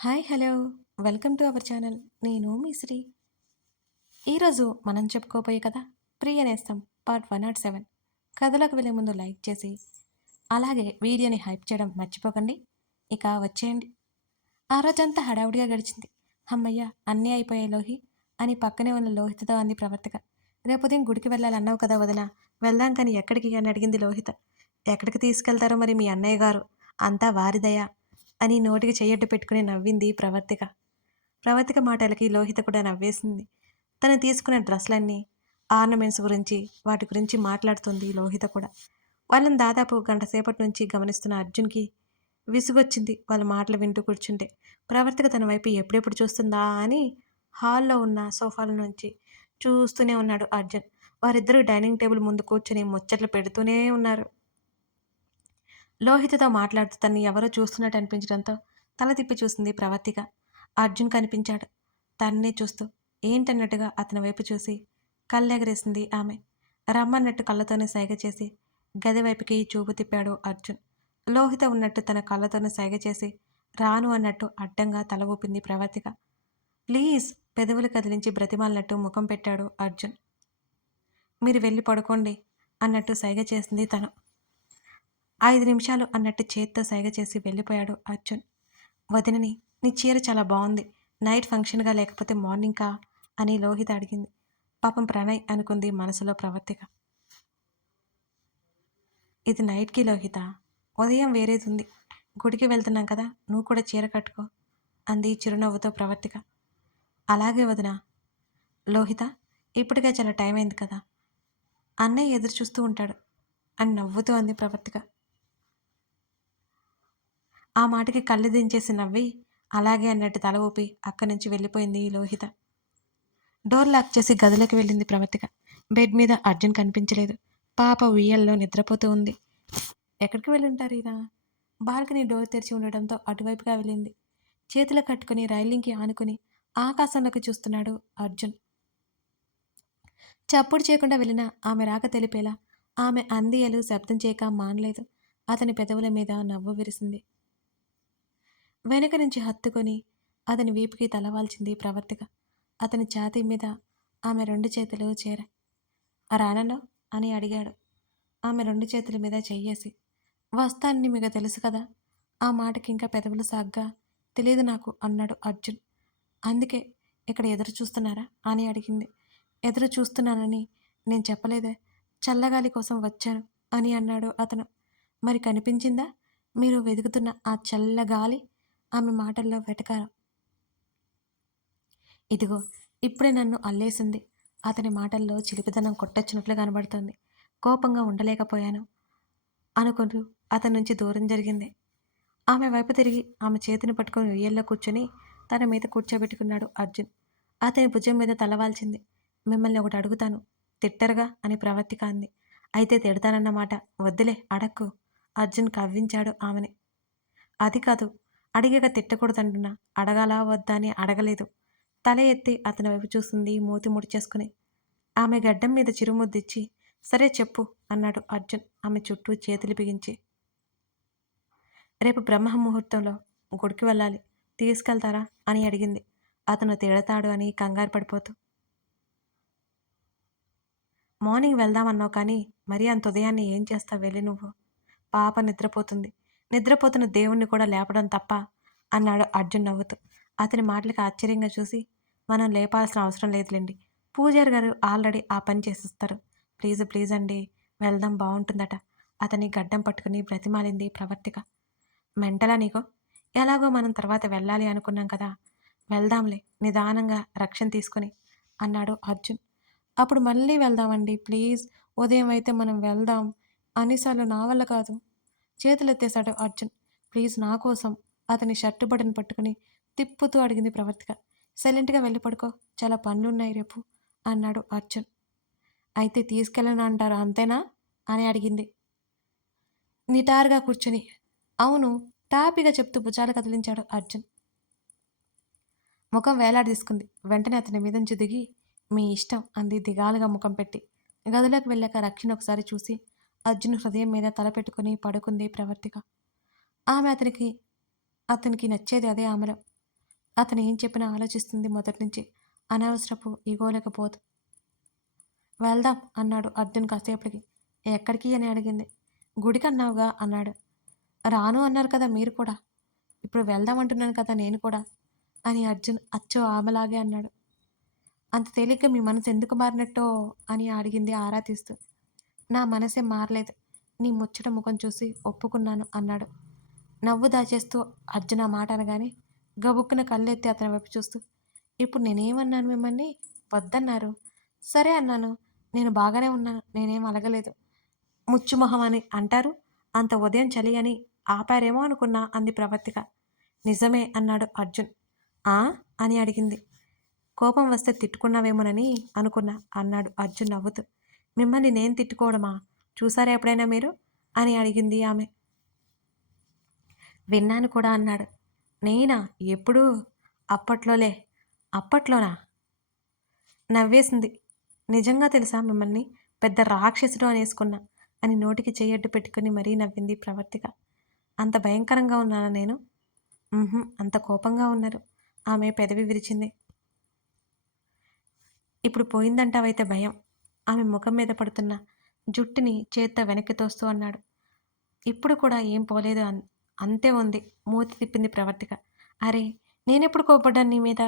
Hi hello welcome to our channel. నేను మీ శ్రీ. ఈరోజు మనం చెప్పుకోబోయే కథ ప్రియ నేస్తం పార్ట్ 107. కథలోకి వెళ్ళే ముందు లైక్ చేసి అలాగే వీడియోని హైప్ చేయడం మర్చిపోకండి. ఇక వచ్చేయండి. ఆ రోజంతా హడావుడిగా గడిచింది. అమ్మయ్య, అన్నీ అయిపోయాయి లోహి అని పక్కనే ఉన్న లోహితతో అంది ప్రవర్తక. రేపు ఉదయం గుడికి వెళ్ళాలన్నావు కదా వదిన, వెళ్దాం కానీ ఎక్కడికి అని అడిగింది లోహిత. ఎక్కడికి తీసుకెళ్తారో మరి మీ అన్నయ్య గారు, అంతా వారిదయా అని నోటికి చెయ్యడ్డు పెట్టుకుని నవ్వింది ప్రవర్తిక. ప్రవర్తిక మాటలకి లోహిత కూడా నవ్వేసింది. తను తీసుకున్న డ్రెస్లన్నీ, ఆర్నమెంట్స్ గురించి, వాటి గురించి మాట్లాడుతుంది లోహిత కూడా. వాళ్ళని దాదాపు గంట సేపటి నుంచి గమనిస్తున్న అర్జున్కి విసుగొచ్చింది వాళ్ళ మాటలు వింటూ కూర్చుంటే. ప్రవర్తిక తన వైపు ఎప్పుడెప్పుడు చూస్తుందా అని హాల్లో ఉన్న సోఫాల నుంచి చూస్తూనే ఉన్నాడు అర్జున్. వారిద్దరూ డైనింగ్ టేబుల్ ముందు కూర్చొని ముచ్చట్లు పెడుతూనే ఉన్నారు. లోహితతో మాట్లాడుతూ తన్ని ఎవరో చూస్తున్నట్టు అనిపించడంతో తల తిప్పి చూసింది ప్రవర్తిక. అర్జున్ కనిపించాడు. తన్నే చూస్తూ ఏంటన్నట్టుగా అతని వైపు చూసి కళ్ళెగరేసింది ఆమె. రమ్మన్నట్టు కళ్ళతోనే సైగ చేసి గది వైపుకి చూపు తిప్పాడు అర్జున్. లోహిత ఉన్నట్టు తన కళ్ళతోనే సైగ చేసి రాను అన్నట్టు అడ్డంగా తల ఊపింది ప్రవర్తిక. ప్లీజ్ పెదవులు కదిలించి బ్రతిమాలినట్టు ముఖం పెట్టాడు అర్జున్. మీరు వెళ్ళి పడుకోండి అన్నట్టు సైగ చేసింది తను. 5 నిమిషాలు అన్నట్టు చేత్తో సైగ చేసి వెళ్ళిపోయాడు అర్జున్. వదినని, నీ చీర చాలా బాగుంది, నైట్ ఫంక్షన్గా లేకపోతే మార్నింగ్కా అని లోహిత అడిగింది. పాపం ప్రణయ్ అనుకుంది మనసులో ప్రవర్తిక. ఇది నైట్కి లోహిత, ఉదయం వేరేది ఉంది. గుడికి వెళ్తున్నాం కదా, నువ్వు కూడా చీర కట్టుకో అంది చిరునవ్వుతో ప్రవర్తిక. అలాగే వదిన. లోహిత, ఇప్పటికే చాలా టైం అయింది కదా, అన్నయ్య ఎదురు చూస్తూ ఉంటాడు అని నవ్వుతూ అంది ప్రవర్తిక. ఆ మాటకి కళ్ళు దించేసి నవ్వి అలాగే అన్నట్టు తల ఊపి అక్కడి నుంచి వెళ్ళిపోయింది లోహిత. డోర్ లాక్ చేసి గదిలోకి వెళ్ళింది ప్రవర్తిక. బెడ్ మీద అర్జున్ కనిపించలేదు. పాప ఉయ్యల్లో నిద్రపోతూ ఉంది. ఎక్కడికి వెళ్ళుంటారు ఈయన? బాల్కనీ డోర్ తెరిచి ఉండడంతో అటువైపుగా వెళ్ళింది. చేతులు కట్టుకుని రైలింగ్కి ఆనుకుని ఆకాశంలోకి చూస్తున్నాడు అర్జున్. చప్పుడు చేయకుండా వెళ్ళిన ఆమె రాక తెలిపేలా ఆమె అందియలు శబ్దం చేయక మానలేదు. అతని పెదవుల మీద నవ్వు విరిసింది. వెనక నుంచి హత్తుకొని అతని వీపుకి తలవాల్చింది ప్రవర్తిక. అతని ఛాతీ మీద ఆమె 2 చేతులు చేరాయి. రానలో అని అడిగాడు ఆమె 2 చేతుల మీద చెయ్యేసి. వస్తానని మీకు తెలుసు కదా. ఆ మాటకి ఇంకా పెదవులు సాగ్గా తెలియదు నాకు అన్నాడు అర్జున్. అందుకే ఇక్కడ ఎదురు చూస్తున్నారా అని అడిగింది. ఎదురు చూస్తున్నానని నేను చెప్పలేదే, చల్లగాలి కోసం వచ్చాను అని అన్నాడు అతను. మరి కనిపించిందా మీరు వెతుకుతున్న ఆ చల్లగాలి? ఆమె మాటల్లో వెటకారం. ఇదిగో ఇప్పుడే నన్ను అల్లేసింది. అతని మాటల్లో చిలిపిదనం కొట్టొచ్చినట్లు కనబడుతోంది. కోపంగా ఉండలేకపోయాను అనుకుంటూ అతని నుంచి దూరం జరిగింది. ఆమె వైపు తిరిగి ఆమె చేతిని పట్టుకొని ఉయ్యల్లో కూర్చొని తన మీద కూర్చోబెట్టుకున్నాడు అర్జున్. అతని భుజం మీద తలవాల్చింది. మిమ్మల్ని ఒకటి అడుగుతాను, తిట్టరుగా అని ప్రవర్తిక అంది. అయితే తిడతానన్నమాట, వద్దులే అడక్కు. అర్జున్ కవ్వించాడు ఆమెని. అది కాదు, అడిగాక తిట్టకూడదంటున్నా, అడగాలా వద్దా అని అడగలేదు. తల ఎత్తి అతని వైపు చూసింది మూతి ముడిచేసుకుని. ఆమె గడ్డం మీద చిరుముద్దిచ్చి సరే చెప్పు అన్నాడు అర్జున్ ఆమె చుట్టూ చేతులు బిగించి. రేపు బ్రహ్మ ముహూర్తంలో గుడికి వెళ్ళాలి, తీసుకెళ్తారా అని అడిగింది. అతను తిడతాడు అని కంగారు పడిపోతూ. మార్నింగ్ వెళ్దామన్నావు కానీ మరీ అంత ఉదయాన్నే ఏం చేస్తావు వెళ్ళి నువ్వు? పాప నిద్రపోతుంది, నిద్రపోతున్న దేవుణ్ణి కూడా లేపడం తప్ప అన్నాడు అర్జున్ నవ్వుతూ. అతని మాటలకి ఆశ్చర్యంగా చూసి మనం లేపాల్సిన అవసరం లేదులేండి, పూజారి గారు ఆల్రెడీ ఆ పని చేసిస్తారు. ప్లీజ్ ప్లీజ్ అండి, వెళ్దాం బాగుంటుందట అతని గడ్డం పట్టుకుని బ్రతిమాలింది ప్రవర్తిక. మెంటలా నీకో? ఎలాగో మనం తర్వాత వెళ్ళాలి అనుకున్నాం కదా, వెళ్దాంలే నిదానంగా రక్షణ తీసుకొని అన్నాడు అర్జున్. అప్పుడు మళ్ళీ వెళ్దామండి ప్లీజ్, ఉదయం అయితే మనం వెళ్దాం. అన్నిసార్లు నా వల్ల కాదు. చేతులెత్తేశాడు అర్జున్. ప్లీజ్ నా కోసం అతని షర్టు బటన్ పట్టుకుని తిప్పుతూ అడిగింది ప్రవర్తిక. సైలెంట్గా వెళ్ళి పడుకో, చాలా పనులున్నాయి రేపు అన్నాడు అర్జున్. అయితే తీసుకెళ్ళను అంటారు అంతేనా అని అడిగింది నిటారుగా కూర్చుని. అవును, తాపిగా చెప్తూ భుజాలు కదిలించాడు అర్జున్. ముఖం వేలాడదీసుకుంది. వెంటనే అతని మీద నుంచి దిగి మీ ఇష్టం అంది దిగాలుగా ముఖం పెట్టి. గదిలోకి వెళ్ళాక రక్షణ ఒకసారి చూసి అర్జున్ హృదయం మీద తల పెట్టుకుని పడుకుంది ప్రవర్తిక. ఆమె అతనికి నచ్చేది అదే ఆమెలో. అతను ఏం చెప్పినా ఆలోచిస్తుంది మొదటి నుంచి. అనవసరపు ఈగోలకు పోదు. వెళ్దాం అన్నాడు అర్జున్ కాసేపటికి. ఎక్కడికి అని అడిగింది. గుడికన్నావుగా అన్నాడు. రాను అన్నారు కదా మీరు కూడా. ఇప్పుడు వెళ్దాం అంటున్నాను కదా నేను కూడా అని అర్జున్ అచ్చు ఆమెలాగే అన్నాడు. అంత తేలిగ్గా మీ మనసు ఎందుకు మారినట్టో అని అడిగింది ఆరా తీస్తూ. నా మనసే మారలేదు. నీ ముచ్చట ముఖం చూసి ఒప్పుకున్నాను అన్నాడు నవ్వు దాచేస్తూ. అర్జున్ ఆ మాట అనగానే గబుక్కున కళ్ళెత్తి అతని వైపు చూస్తూ, ఇప్పుడు నేనేమన్నాను మిమ్మల్ని? వద్దన్నారు. సరే అన్నాను. నేను బాగానే ఉన్నాను. నేనేం అలగలేదు. ముచ్చుమొహం అని అంటారు. అంత ఉదయం చలి అని ఆపారేమో అనుకున్నా అంది ప్రవర్తిక. నిజమే అన్నాడు అర్జున్. ఆ అని అడిగింది. కోపం వస్తే తిట్టుకున్నావేమోనని అనుకున్నా అన్నాడు అర్జున్ నవ్వుతూ. మిమ్మల్ని నేను తిట్టుకోవడమా? చూసారా ఎప్పుడైనా మీరు అని అడిగింది ఆమె. విన్నాను కూడా అన్నాడు. నేనా? ఎప్పుడు? అప్పట్లోలే. అప్పట్లోనా? నవ్వేసింది. నిజంగా తెలుసా మిమ్మల్ని పెద్ద రాక్షసుడు అనేసుకున్నా అని నోటికి చెయ్యడ్డు పెట్టుకుని మరీ నవ్వింది ప్రవర్తిక. అంత భయంకరంగా ఉన్నానా నేను? అంత కోపంగా ఉన్నారు. ఆమె పెదవి విరిచింది. ఇప్పుడు పోయిందంటావైతే భయం. ఆమె ముఖం మీద పడుతున్న జుట్టుని చేత్తో వెనక్కి తోస్తూ అన్నాడు. ఇప్పుడు కూడా ఏం పోలేదు అంతే ఉంది. మూతి తిప్పింది ప్రవర్తిక. అరే నేనెప్పుడు కోపడ్డాను నీ మీద?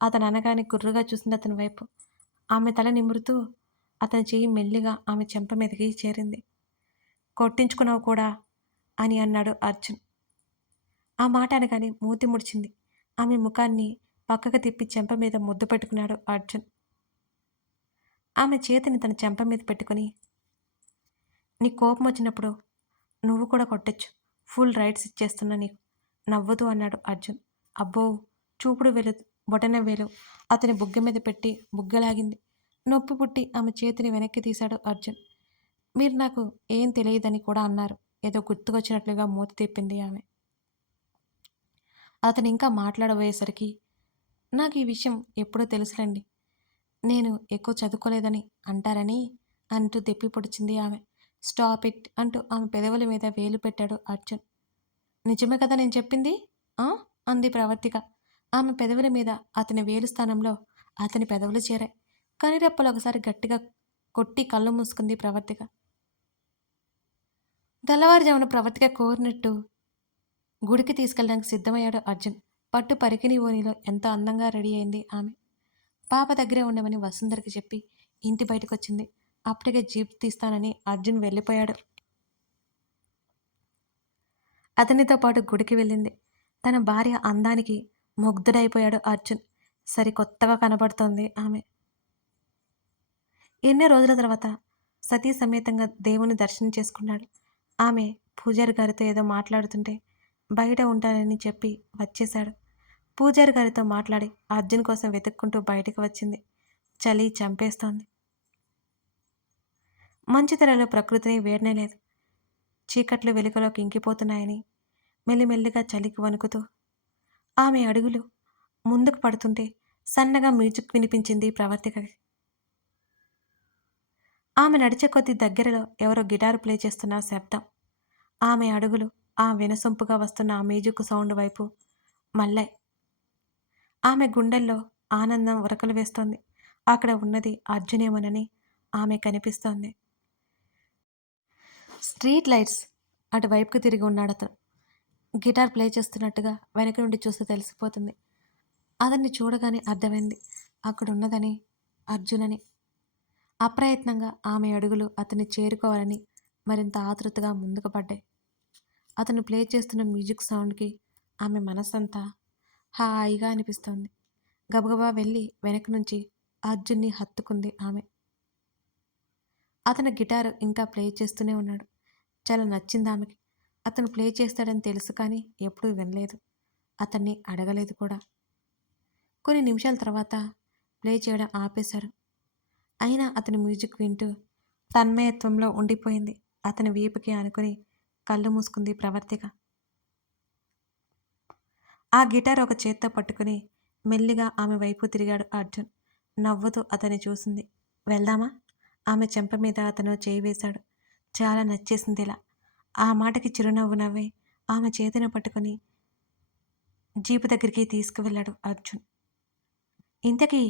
అతను అనగానే గుర్రుగా చూసింది అతని వైపు. ఆమె తల నిమురుతూ అతని చెయ్యి మెల్లిగా ఆమె చెంప మీదకి చేరింది. కొట్టించుకున్నావు కూడా అని అన్నాడు అర్జున్. ఆ మాట అనగానే మూతి ముడిచింది. ఆమె ముఖాన్ని పక్కకు తిప్పి చెంప మీద ముద్దు పెట్టుకున్నాడు అర్జున్. ఆమె చేతిని తన చెంప మీద పెట్టుకుని, నీ కోపం వచ్చినప్పుడు నువ్వు కూడా కొట్టొచ్చు. ఫుల్ రైట్స్ ఇచ్చేస్తున్నా నీకు నవ్వుతూ అన్నాడు అర్జున్. అబ్బో! చూపుడు వేలు బొటన వేలు అతని బుగ్గ మీద పెట్టి బుగ్గలాగింది. నొప్పి పుట్టి ఆమె చేతిని వెనక్కి తీశాడు అర్జున్. మీరు నాకు ఏం తెలియదని కూడా అన్నారు. ఏదో గుర్తుకొచ్చినట్లుగా మూతి తిప్పింది ఆమె. అతను ఇంకా మాట్లాడబోయేసరికి నాకు ఈ విషయం ఎప్పుడో తెలుసులండి. నేను ఎక్కువ చదువుకోలేదని అంటారని అంటూ దెప్పి పొడిచింది ఆమె. స్టాప్ ఇట్ అంటూ ఆమె పెదవుల మీద వేలు పెట్టాడు అర్జున్. నిజమే కదా నేను చెప్పింది? ఆ అంది ప్రవర్తిక. ఆమె పెదవుల మీద అతని వేలు స్థానంలో అతని పెదవులు చేరాయి. కనిరెప్పలు ఒకసారి గట్టిగా కొట్టి కళ్ళు మూసుకుంది ప్రవర్తిక. తెల్లవారుజామున ప్రవర్తిక కోరినట్టు గుడికి తీసుకెళ్ళడానికి సిద్ధమయ్యాడు అర్జున్. పట్టు పరికిణి ఓనిలో ఎంతో అందంగా రెడీ అయింది ఆమె. పాప దగ్గరే ఉండమని వసుంధరకి చెప్పి ఇంటి బయటకొచ్చింది. అప్పటికే జీప్ తీస్తానని అర్జున్ వెళ్ళిపోయాడు. అతనితో పాటు గుడికి వెళ్ళింది. తన భార్య అందానికి ముగ్ధుడైపోయాడు అర్జున్. సరికొత్తగా కనబడుతోంది ఆమె. ఎన్నో రోజుల తర్వాత సతీ సమేతంగా దేవుని దర్శనం చేసుకున్నాడు. ఆమె పూజారి గారితో ఏదో మాట్లాడుతుంటే బయట ఉంటానని చెప్పి వచ్చేశాడు. పూజారి గారితో మాట్లాడి అర్జున్ కోసం వెతుక్కుంటూ బయటకు వచ్చింది. చలి చంపేస్తోంది. మంచు తెరలో ప్రకృతిని వేడనేలేదు. చీకట్లు వెలుగులోకి ఇంకిపోతున్నాయని మెల్లిమెల్లిగా చలికి వణుకుతూ ఆమె అడుగులు ముందుకు పడుతుంటే సన్నగా మ్యూజిక్ వినిపించింది ప్రవర్తికకి. ఆమె నడిచే కొద్దీ దగ్గరలో ఎవరో గిటారు ప్లే చేస్తున్న శబ్దం. ఆమె అడుగులు ఆ వినసొంపుగా వస్తున్న ఆ మ్యూజిక్ సౌండ్ వైపు మళ్ళాయి. ఆమె గుండెల్లో ఆనందం ఉరకలు వేస్తోంది. అక్కడ ఉన్నది అర్జునేమోనని ఆమె కనిపిస్తోంది. స్ట్రీట్ లైట్స్ అటువైపుకు తిరిగి ఉన్నాడతను. గిటార్ ప్లే చేస్తున్నట్టుగా వెనక నుండి చూస్తే తెలిసిపోతుంది. అతన్ని చూడగానే అర్థమైంది అక్కడున్నదని అర్జునని. అప్రయత్నంగా ఆమె అడుగులు అతన్ని చేరుకోవాలని మరింత ఆతృతగా ముందుకు పడ్డాయి. అతను ప్లే చేస్తున్న మ్యూజిక్ సౌండ్కి ఆమె మనసంతా హాయిగా అనిపిస్తోంది. గబగబా వెళ్ళి వెనక నుంచి అర్జున్ని హత్తుకుంది ఆమె. అతను గిటారు ఇంకా ప్లే చేస్తూనే ఉన్నాడు. చాలా నచ్చింది ఆమెకి. అతను ప్లే చేస్తాడని తెలుసు కానీ ఎప్పుడూ వినలేదు. అతన్ని అడగలేదు కూడా. కొన్ని నిమిషాల తర్వాత ప్లే చేయడం ఆపేశారు. అయినా అతని మ్యూజిక్ వింటూ తన్మయత్వంలో ఉండిపోయింది. అతని వీపుకి ఆనుకుని కళ్ళు మూసుకుంది ప్రవర్తిక. ఆ గిటార్ ఒక చేత్తో పట్టుకుని మెల్లిగా ఆమె వైపు తిరిగాడు అర్జున్. నవ్వుతూ అతన్ని చూసింది. వెళ్దామా? ఆమె చెంప మీద అతను చేయి వేశాడు. చాలా నచ్చేసిందిలా. ఆ మాటకి చిరునవ్వు నవ్వి ఆమె చేతిని పట్టుకుని జీపు దగ్గరికి తీసుకువెళ్ళాడు అర్జున్. ఇంతకీ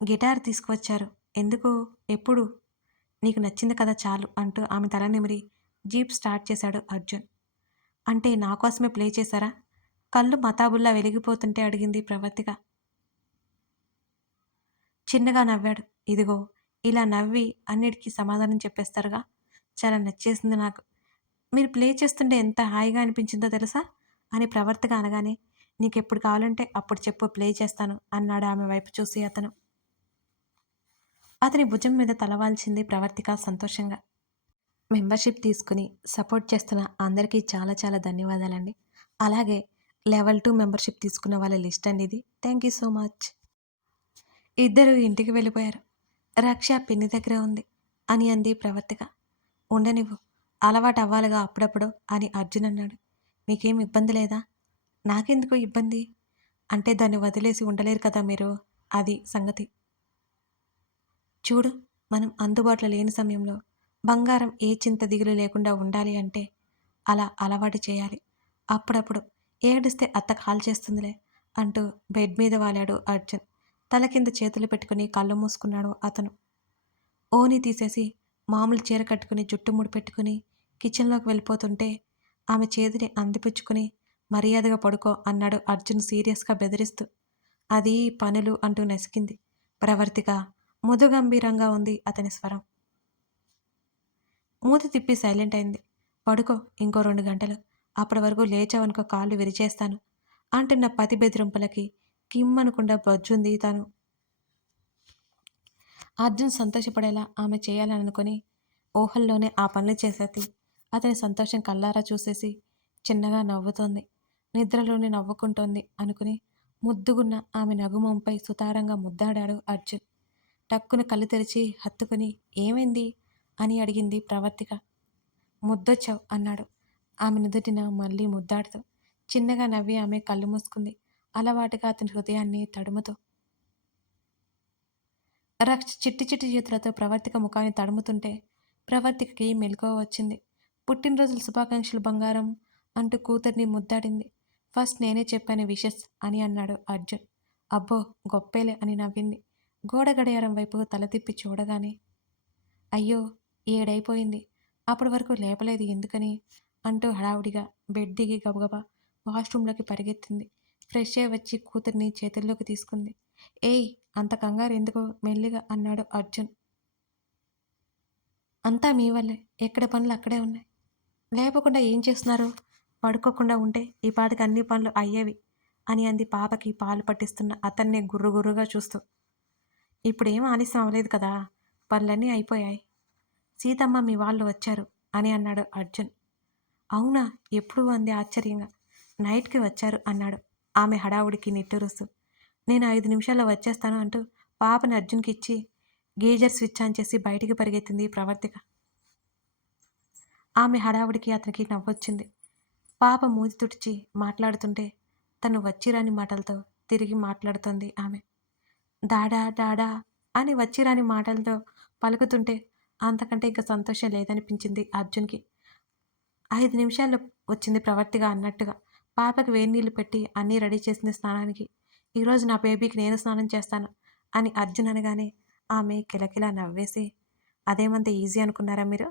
గిటార్ తీసుకువచ్చారు. ఎందుకు? ఎప్పుడు? నీకు నచ్చింది కదా చాలు అంటూ ఆమె తల నిమిరి జీప్ స్టార్ట్ చేశాడు అర్జున్. అంటే నా కోసమే ప్లే చేశారా? కళ్ళు మతాబుల్లా వెలిగిపోతుంటే అడిగింది ప్రవర్తిక. చిన్నగా నవ్వాడు. ఇదిగో ఇలా నవ్వి అన్నిటికీ సమాధానం చెప్పేస్తారుగా. చాలా నచ్చేసింది నాకు. మీరు ప్లే చేస్తుంటే ఎంత హాయిగా అనిపించిందో తెలుసా? అని ప్రవర్తిక అనగానే, నీకెప్పుడు కావాలంటే అప్పుడు చెప్పు ప్లే చేస్తాను అన్నాడు ఆమె వైపు చూసి అతను. అతని భుజం మీద తలవాల్చింది ప్రవర్తిక సంతోషంగా. మెంబర్షిప్ తీసుకుని సపోర్ట్ చేస్తున్న అందరికీ చాలా చాలా ధన్యవాదాలండి. అలాగే లెవెల్ 2 మెంబర్షిప్ తీసుకున్న వాళ్ళ లిస్ట్ అండి ఇది. Thank you so much. ఇద్దరూ ఇంటికి వెళ్ళిపోయారు. రక్ష పిన్ని దగ్గరే ఉంది అని అంది ప్రవర్తిక. ఉండనివ్వు, అలవాటు అవ్వాలిగా అప్పుడప్పుడు అని అర్జున్ అన్నాడు. మీకేం ఇబ్బంది లేదా? నాకెందుకు ఇబ్బంది? అంటే దాన్ని వదిలేసి ఉండలేరు కదా మీరు, అది సంగతి. చూడు, మనం అందుబాటులో లేని సమయంలో బంగారం ఏ చింత దిగులు లేకుండా ఉండాలి అంటే అలా అలవాటు చేయాలి. అప్పుడప్పుడు ఏడిస్తే అత్త కాల్ చేస్తుందిలే అంటూ బెడ్ మీద వాలాడు అర్జున్. తల కింద చేతులు పెట్టుకుని కళ్ళు మూసుకున్నాడు అతను. ఓని తీసేసి మామూలు చీర కట్టుకుని జుట్టు ముడిపెట్టుకుని కిచెన్లోకి వెళ్ళిపోతుంటే ఆమె చేతిని అందిపుచ్చుకుని మర్యాదగా పడుకో అన్నాడు అర్జున్ సీరియస్గా బెదిరిస్తూ. అది పనులు అంటూ నసికింది ప్రవర్తిక. ముదుగంభీరంగా ఉంది అతని స్వరం. మూతి తిప్పి సైలెంట్ అయింది. పడుకో ఇంకో 2 గంటలు. అప్పటి వరకు లేచావనుకో కాళ్ళు విరిచేస్తాను అంటున్న పతి బెదిరింపులకి కిమ్మనకుండా బజ్జుంది తాను. అర్జున్ సంతోషపడేలా ఆమె చేయాలనుకుని ఊహల్లోనే ఆ పనులు చేసేది. అతని సంతోషం కల్లారా చూసేసి చిన్నగా నవ్వుతోంది. నిద్రలోనే నవ్వుకుంటోంది అనుకుని ముద్దుగున్న ఆమె నగుమంపై సుతారంగా ముద్దాడాడు అర్జున్. టక్కున కళ్ళు తెరిచి హత్తుకుని ఏమైంది అని అడిగింది ప్రవర్తిక. ముద్దొచ్చావు అన్నాడు ఆమె నుదుటిన మళ్ళీ ముద్దాడుతూ. చిన్నగా నవ్వి ఆమె కళ్ళు మూసుకుంది అలవాటుగా అతని హృదయాన్ని తడుముతూ. రక్ష చిట్టి చిట్టి చేతులతో ప్రవర్తిక ముఖాన్ని తడుముతుంటే ప్రవర్తికకి మెలకువ వచ్చింది. పుట్టినరోజుల శుభాకాంక్షలు బంగారం అంటూ కూతుర్ని ముద్దాడింది. ఫస్ట్ నేనే చెప్పాను విషెస్ అని అన్నాడు అర్జున్. అబ్బో గొప్పేలే అని నవ్వింది. గోడ గడియారం వైపు తల తిప్పి చూడగానే అయ్యో 7 అయిపోయింది, అప్పటి వరకు లేపలేదు ఎందుకని అంటూ హడావుడిగా బెడ్ దిగి గబగబా వాష్రూంలోకి పరిగెత్తింది. ఫ్రెష్ అయి వచ్చి కూతుర్ని చేతుల్లోకి తీసుకుంది. ఏయ్ అంత కంగారు ఎందుకు మెల్లిగా అన్నాడు అర్జున్. అంతా మీ వల్లే, ఎక్కడ పనులు అక్కడే ఉన్నాయి. లేపకుండా ఏం చేస్తున్నారు? పడుకోకుండా ఉంటే ఈ పాటికి అన్ని పనులు అయ్యేవి అని అంది పాపకి పాలు పట్టిస్తున్న అతన్నే గుర్రుగుర్రుగా చూస్తూ. ఇప్పుడేం ఆలస్యం అవ్వలేదు కదా, పనులన్నీ అయిపోయాయి. సీతమ్మ మీ వాళ్ళు వచ్చారు అని అన్నాడు అర్జున్. అవునా, ఎప్పుడు అంది ఆశ్చర్యంగా. నైట్కి వచ్చారు అన్నాడు ఆమె హడావుడికి నిట్టూరుస్తూ. నేను 5 నిమిషాల్లో వచ్చేస్తాను అంటూ పాపని అర్జున్కి ఇచ్చి గీజర్ స్విచ్ ఆన్ చేసి బయటికి పరిగెత్తింది ప్రవర్తిక. ఆమె హడావుడికి అతనికి నవ్వొచ్చింది. పాప మూతి తుడిచి మాట్లాడుతుంటే తను వచ్చిరాని మాటలతో తిరిగి మాట్లాడుతోంది ఆమె. డాడా డాడా అని వచ్చిరాని మాటలతో పలుకుతుంటే అంతకంటే ఇంకా సంతోషం లేదనిపించింది అర్జున్కి. 5 నిమిషాల్లో వచ్చింది ప్రవర్తిగా అన్నట్టుగా పాపకి వేడినీళ్ళు పెట్టి అన్నీ రెడీ చేసింది స్నానానికి. ఈరోజు నా బేబీకి నేను స్నానం చేస్తాను అని అర్జున్ అనగానే ఆమె కిలకిలా నవ్వేసి, అదేమంత ఈజీ అనుకున్నారా మీరు?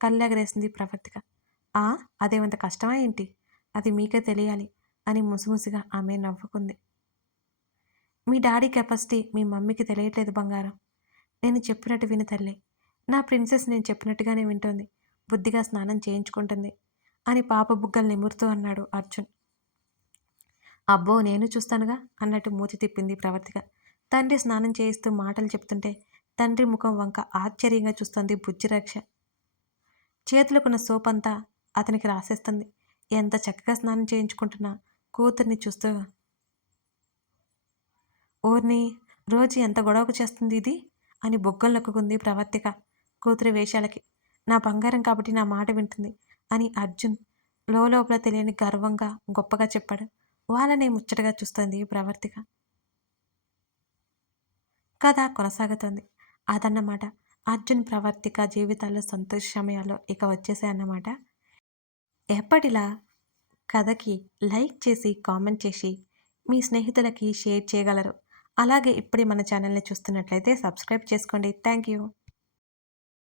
కళ్ళెగరేసింది ప్రవర్తిక. ఆ అదేమంత కష్టమా ఏంటి? అది మీకే తెలియాలి అని ముసిముసిగా ఆమె నవ్వుకుంది. మీ డాడీ కెపాసిటీ మీ మమ్మీకి తెలియట్లేదు బంగారం. నేను చెప్పినట్టు విను తల్లి. నా ప్రిన్సెస్ నేను చెప్పినట్టుగానే వింటోంది. బుద్ధిగా స్నానం చేయించుకుంటుంది అని పాప బుగ్గలు నిమురుతూ అన్నాడు అర్జున్. అబ్బో నేను చూస్తానుగా అన్నట్టు మూతి తిప్పింది ప్రవర్తిక. తండ్రి స్నానం చేయిస్తూ మాటలు చెప్తుంటే తండ్రి ముఖం వంక ఆశ్చర్యంగా చూస్తుంది బుజ్జిరక్ష. చేతులకున్న సోప్ అంతా అతనికి రాసేస్తుంది. ఎంత చక్కగా స్నానం చేయించుకుంటున్నా కూతుర్ని చూస్తూ. ఓర్ని, రోజు ఎంత గొడవకు చేస్తుంది ఇది అని బొగ్గలు నొక్కుకుంది ప్రవర్తిక కూతురి వేషాలకి. నా బంగారం కాబట్టి నా మాట వింటుంది అని అర్జున్ లోపల తెలియని గర్వంగా గొప్పగా చెప్పాడు. వాళ్ళనే ముచ్చటగా చూస్తుంది ప్రవర్తిక. కథ కొనసాగుతోంది. అదన్నమాట అర్జున్ ప్రవర్తిక జీవితాల్లో సంతోష సమయాల్లో ఇక వచ్చేసాయన్నమాట. ఎప్పటిలా కథకి లైక్ చేసి, కామెంట్ చేసి, మీ స్నేహితులకి షేర్ చేయగలరు. అలాగే ఇప్పుడే మన ఛానల్‌ని చూస్తున్నట్లయితే సబ్స్క్రైబ్ చేసుకోండి. Thank you.